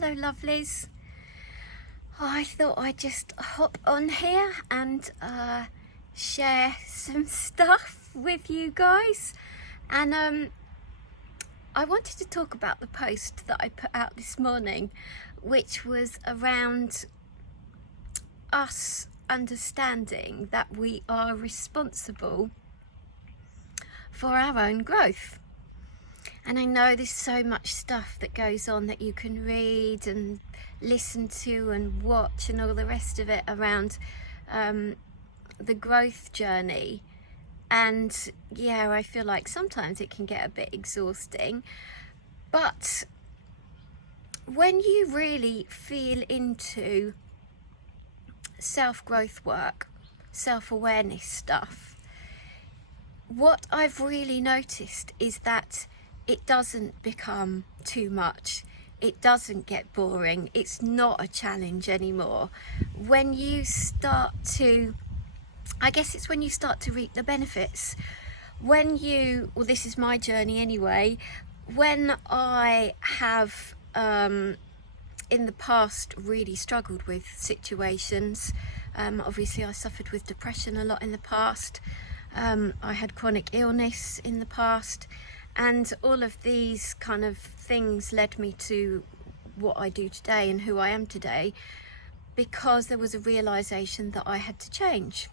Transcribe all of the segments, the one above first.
Hello lovelies. I thought I'd just hop on here and share some stuff with you guys, and I wanted to talk about the post that I put out this morning, which was around us understanding that we are responsible for our own growth. And I know there's so much stuff that goes on that you can read and listen to and watch and all the rest of it around the growth journey. And yeah, I feel like sometimes it can get a bit exhausting. But when you really feel into self-growth work, self-awareness stuff, what I've really noticed is that it doesn't become too much. It doesn't get boring. It's not a challenge anymore. When you start to, I guess it's when you start to reap the benefits. When you, well, this is my journey anyway, when I have in the past really struggled with situations, obviously I suffered with depression a lot in the past. I had chronic illness in the past. And all of these kind of things led me to what I do today and who I am today, because there was a realization that I had to change,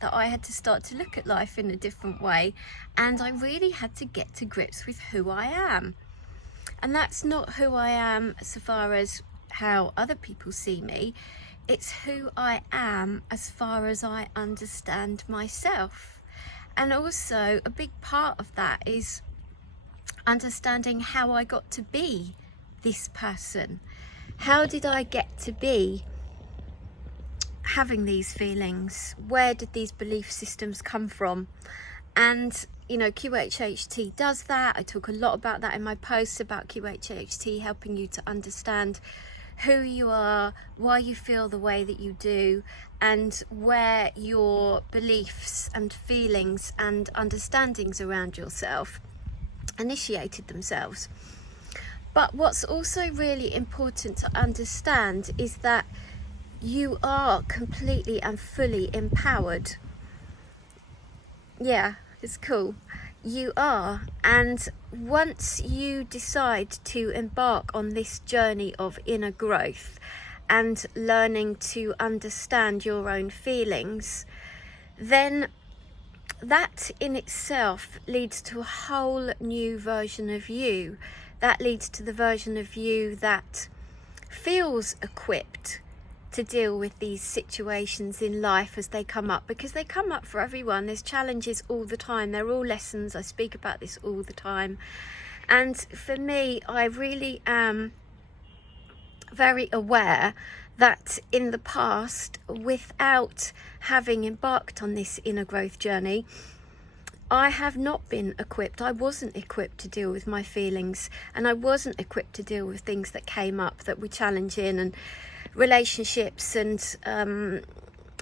that I had to start to look at life in a different way, and I really had to get to grips with who I am. And that's not who I am so far as how other people see me, it's who I am as far as I understand myself. And also a big part of that is understanding how I got to be this person. How did I get to be having these feelings? Where did these belief systems come from? And you know, 𝕐𝕆𝕝 does that. I talk a lot about that in my posts about 𝕐𝕆𝕝, helping you to understand who you are, why you feel the way that you do, and where your beliefs and feelings and understandings around yourself initiated themselves. But what's also really important to understand is that you are completely and fully empowered. Yeah, it's cool. You are. And once you decide to embark on this journey of inner growth and learning to understand your own feelings, then that in itself leads to a whole new version of you. That leads to the version of you that feels equipped to deal with these situations in life as they come up, because they come up for everyone. There's challenges all the time. They're all lessons. I speak about this all the time. And for me, I really am very aware that in the past, without having embarked on this inner growth journey, I have not been equipped. I wasn't equipped to deal with my feelings, and I wasn't equipped to deal with things that came up that were challenging, and relationships and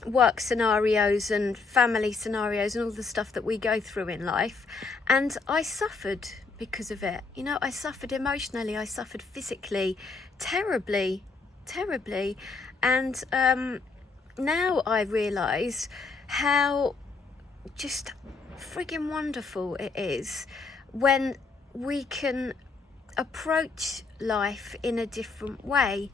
work scenarios and family scenarios and all the stuff that we go through in life. And I suffered because of it. You know, I suffered emotionally, I suffered physically, terribly. And now I realise how just friggin' wonderful it is when we can approach life in a different way,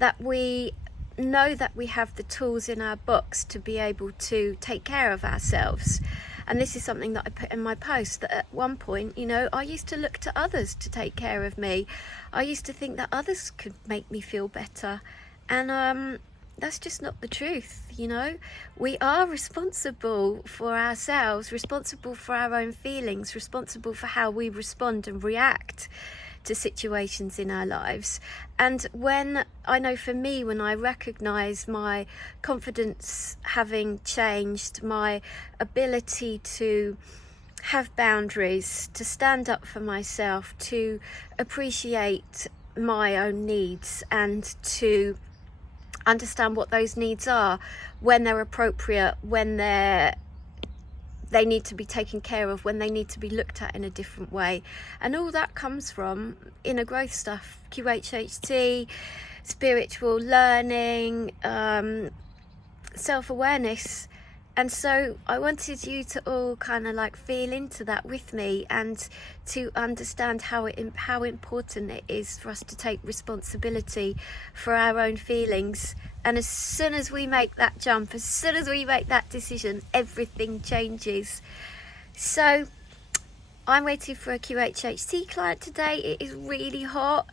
that we know that we have the tools in our box to be able to take care of ourselves. And this is something that I put in my post, that at one point, you know, I used to look to others to take care of me. I used to think that others could make me feel better. And that's just not the truth, you know. We are responsible for ourselves, responsible for our own feelings, responsible for how we respond and react to situations in our lives. And when I know, for me, when I recognize my confidence having changed, my ability to have boundaries, to stand up for myself, to appreciate my own needs, and to understand what those needs are, when they're appropriate, when they're they need to be taken care of, when they need to be looked at in a different way. And all that comes from inner growth stuff, QHHT, spiritual learning, self-awareness. And so I wanted you to all kind of like feel into that with me, and to understand how important it is for us to take responsibility for our own feelings. And as soon as we make that jump, as soon as we make that decision, everything changes. So I'm waiting for a QHHT client today. It is really hot,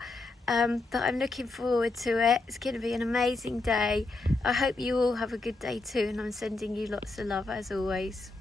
but I'm looking forward to it. It's going to be an amazing day. I hope you all have a good day too, and I'm sending you lots of love as always.